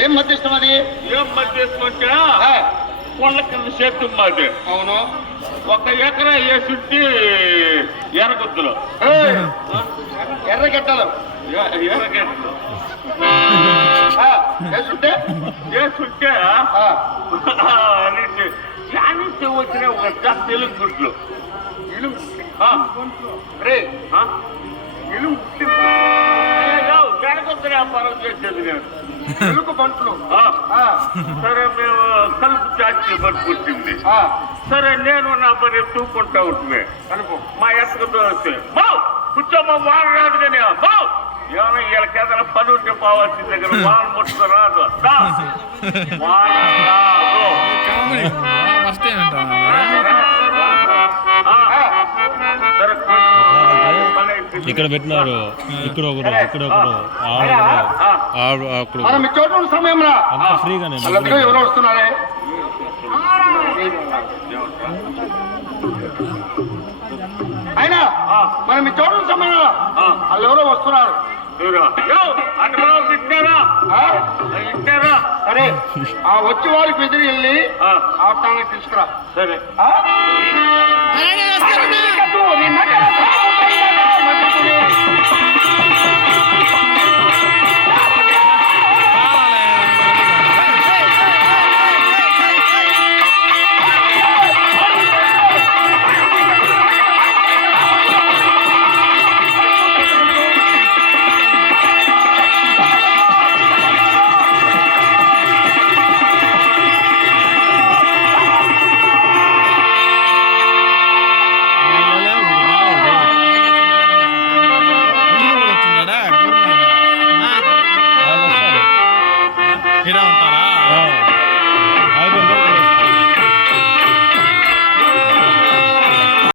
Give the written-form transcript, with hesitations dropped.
ఏం మధ్య ఇష్టం అది? ఏం మధ్య ఇష్టం అంటే కొండ కింద చేతు మాది. అవును. 1 ఎకరా వేసుంటే ఎర్రగుద్దులు, ఎర్రగడ్డలు, ఎర్రగడ్డలు వేసుంటే యానించి వచ్చిన ఒక తెలుగు గుడ్లు ఎర్రగుద్దు వ్యాపారం చేసేది నేను. తెలుగు బంట్లు. సరే మేము కలుపు చాచి పట్టుకొచ్చింది. సరే నేను నా పని తూకుంటా ఉంటుంది అనుకో. మా ఎక్కడితో వస్తే కూర్చోమ్మా వాన రాదు కానీ ఏమైనా వీళ్ళకి ఏదైనా పని ఉంటే పోవాల్సిన దగ్గర వాన ముట్టుకు రాదు. వాన రాదు. ఇక్కడ పెట్టినారు, ఇక్కడ ఒకడు, ఇక్కడ ఒకడు, అక్కడ మనం చోటు సమయంలో అంత ఫ్రీగానే ఎవరో వస్తున్నారే. అయినా మనం ఈ చోటు సమయంలో వాళ్ళు ఎవరో వస్తున్నారు. సరే ఆ వచ్చి వారికి ఎదురు వెళ్ళి ఆప్తానికి తీసుకురా. సరే ఉంటారా?